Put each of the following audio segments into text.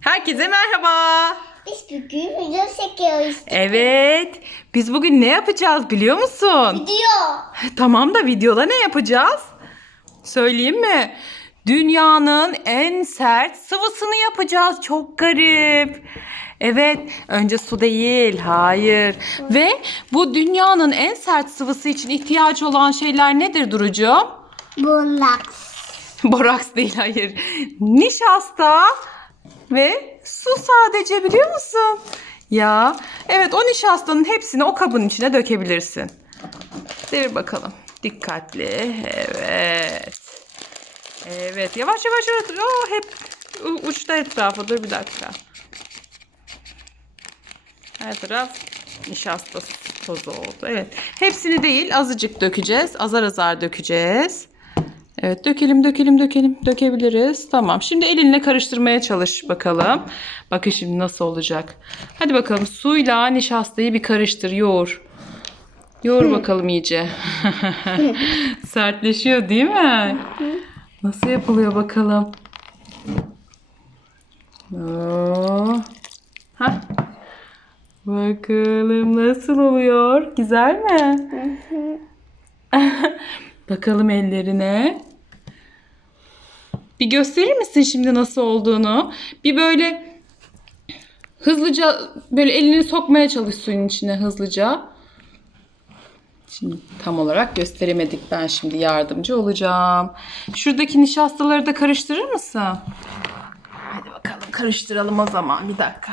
Herkese merhaba. Biz bugün video çekiyoruz. Evet. Biz bugün ne yapacağız biliyor musun? Video. Tamam da videoda ne yapacağız? Söyleyeyim mi? Dünyanın en sert sıvısını yapacağız. Çok garip. Evet, önce su değil, hayır. Ve bu dünyanın en sert sıvısı için ihtiyaç olan şeyler nedir Durucuğum? Bunlar. Boraks değil, hayır. Nişasta ve su sadece biliyor musun? Ya, evet o nişastanın hepsini o kabın içine dökebilirsin. Devir bakalım. Dikkatli. Evet. Evet. Yavaş yavaş yavaş. Oo, hep u- uçta etrafa. Dur bir dakika. Her taraf nişasta tozu oldu. Evet. Hepsini değil azıcık dökeceğiz. Azar azar dökeceğiz. Evet dökelim dökelim dökelim. Dökebiliriz. Tamam. Şimdi elinle karıştırmaya çalış bakalım. Bakın şimdi nasıl olacak. Hadi bakalım suyla nişastayı bir karıştır. Yoğur. Yoğur bakalım iyice. Sertleşiyor değil mi? Nasıl yapılıyor bakalım? Oo. Hah. Bakalım nasıl oluyor? Güzel mi? bakalım ellerine. Bir gösterir misin şimdi nasıl olduğunu? Bir böyle hızlıca böyle elini sokmaya çalış suyun içine hızlıca. Şimdi tam olarak gösteremedik. Ben şimdi yardımcı olacağım. Şuradaki nişastaları da karıştırır mısın? Hadi bakalım karıştıralım o zaman. Bir dakika.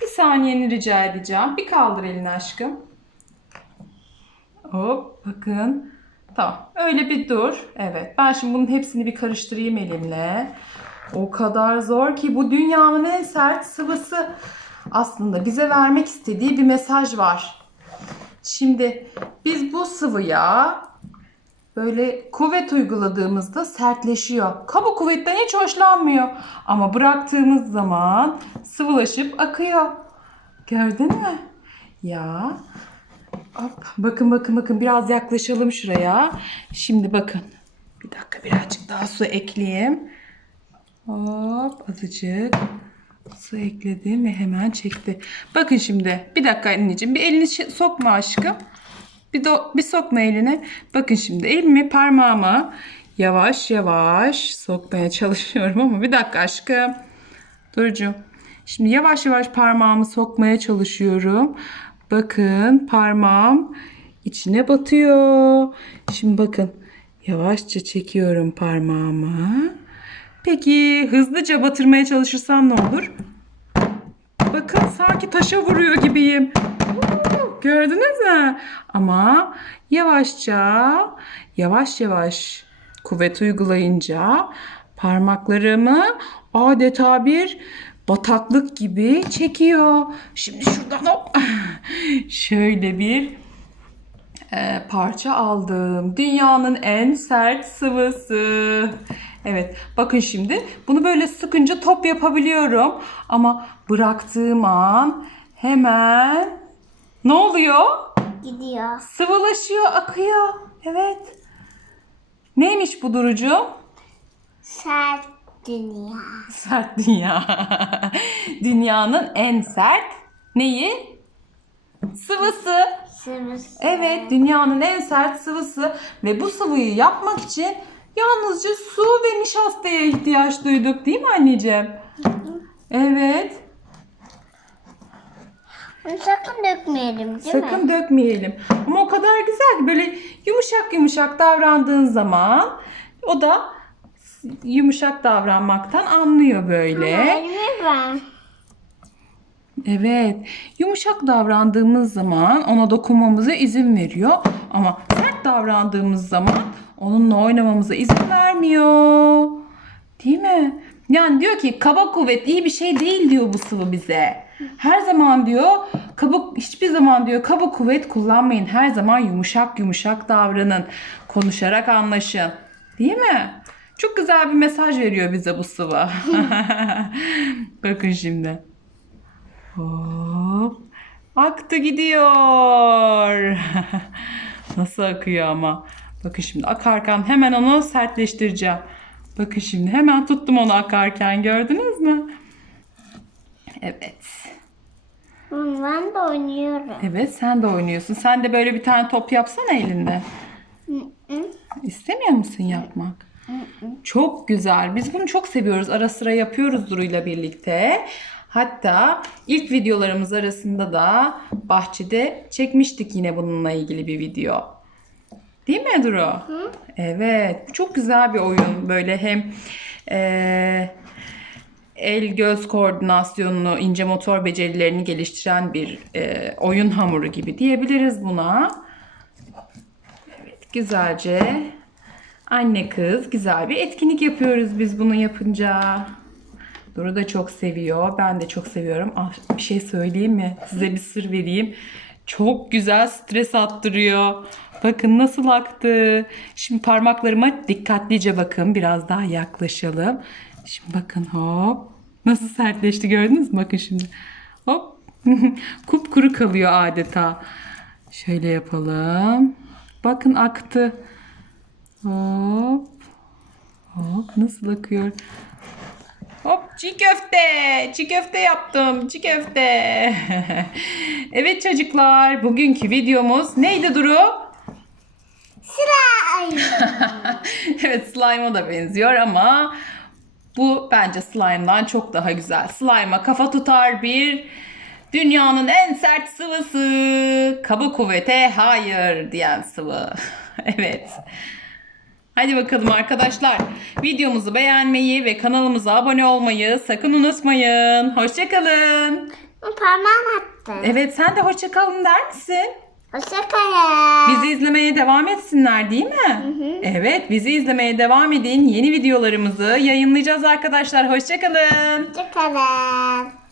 Bir saniyeni rica edeceğim. Bir kaldır elini aşkım. Hop bakın. Tamam. Öyle bir dur. Evet. Ben şimdi bunun hepsini bir karıştırayım elimle. O kadar zor ki bu dünyanın en sert sıvısı. Aslında bize vermek istediği bir mesaj var. Şimdi biz bu sıvıya böyle kuvvet uyguladığımızda sertleşiyor. Kaba kuvvetten hiç hoşlanmıyor. Ama bıraktığımız zaman sıvılaşıp akıyor. Gördün mü? Ya. Bakın bakın bakın biraz yaklaşalım şuraya. Şimdi bakın. Bir dakika birazcık daha su ekleyeyim. Hop azıcık. Su ekledim ve hemen çekti. Bakın şimdi. Bir dakika anneciğim. Bir elini sokma aşkım. Bir, do- bir sokma elini. Bakın şimdi elimi parmağıma yavaş yavaş sokmaya çalışıyorum ama bir dakika aşkım. Durucu. Şimdi yavaş yavaş parmağımı sokmaya çalışıyorum. Bakın parmağım içine batıyor. Şimdi bakın yavaşça çekiyorum parmağımı. Peki hızlıca batırmaya çalışırsam ne olur? Bakın sanki taşa vuruyor gibiyim. Gördünüz mü? Ama yavaşça, yavaş yavaş kuvvet uygulayınca parmaklarımı adeta bir bataklık gibi çekiyor. Şimdi şuradan hop şöyle bir e, parça aldım. Dünyanın en sert sıvısı. Evet bakın şimdi bunu böyle sıkınca top yapabiliyorum. Ama bıraktığım an hemen ne oluyor? Gidiyor. Sıvılaşıyor, akıyor. Evet. Neymiş bu durucu? Sert dünya. Sert dünya. Dünyanın en sert neyi? Sıvısı. Sıvısı. Evet, dünyanın en sert sıvısı ve bu sıvıyı yapmak için yalnızca su ve nişastaya ihtiyaç duyduk, değil mi anneciğim? Evet. Sakın dökmeyelim değil Sakın mi? dökmeyelim. Ama o kadar güzel ki böyle yumuşak yumuşak davrandığın zaman o da yumuşak davranmaktan anlıyor böyle. Ben. Evet. Yumuşak davrandığımız zaman ona dokunmamıza izin veriyor. Ama sert davrandığımız zaman onunla oynamamıza izin vermiyor. Değil mi? Yani diyor ki kaba kuvvet iyi bir şey değil diyor bu sıvı bize. Her zaman diyor kaba hiçbir zaman diyor kaba kuvvet kullanmayın. Her zaman yumuşak yumuşak davranın. Konuşarak anlaşın. Değil mi? Çok güzel bir mesaj veriyor bize bu sıvı. Bakın şimdi. Hop. Aktı gidiyor. Nasıl akıyor ama. Bakın şimdi akarken hemen onu sertleştireceğim. Bakın şimdi hemen tuttum onu akarken gördünüz mü? Evet. Ben de oynuyorum. Evet sen de oynuyorsun. Sen de böyle bir tane top yapsana elinde. İstemiyor musun yapmak? Çok güzel. Biz bunu çok seviyoruz. Ara sıra yapıyoruz Duru'yla birlikte. Hatta ilk videolarımız arasında da bahçede çekmiştik yine bununla ilgili bir video. Değil mi Duru? Evet. Bu çok güzel bir oyun. Böyle hem eee, el göz koordinasyonunu, ince motor becerilerini geliştiren bir eee, oyun hamuru gibi diyebiliriz buna. Evet, güzelce anne kız güzel bir etkinlik yapıyoruz biz bunu yapınca. Duru da çok seviyor. Ben de çok seviyorum. Ah, bir şey söyleyeyim mi? Size bir sır vereyim. Çok güzel stres attırıyor. Bakın nasıl aktı. Şimdi parmaklarıma dikkatlice bakın. Biraz daha yaklaşalım. Şimdi bakın hop. Nasıl sertleşti gördünüz mü? Bakın şimdi. Hop. Kupkuru kalıyor adeta. Şöyle yapalım. Bakın aktı. Hop. Hop nasıl akıyor. Hop çiğ köfte. Çiğ köfte yaptım. Çiğ köfte. evet çocuklar bugünkü videomuz neydi Duru? Slime. evet slime'a da benziyor ama bu bence slime'dan çok daha güzel. Slime'a kafa tutar bir dünyanın en sert sıvısı. Kaba kuvvete hayır diyen sıvı. evet. Hadi bakalım arkadaşlar. Videomuzu beğenmeyi ve kanalımıza abone olmayı sakın unutmayın. Hoşçakalın. Parmağım attı. Evet sen de hoşçakalın der misin? Hoşçakalın. Bizi izlemeye devam etsinler değil mi? Evet bizi izlemeye devam edin. Yeni videolarımızı yayınlayacağız arkadaşlar. Hoşçakalın. Hoşçakalın.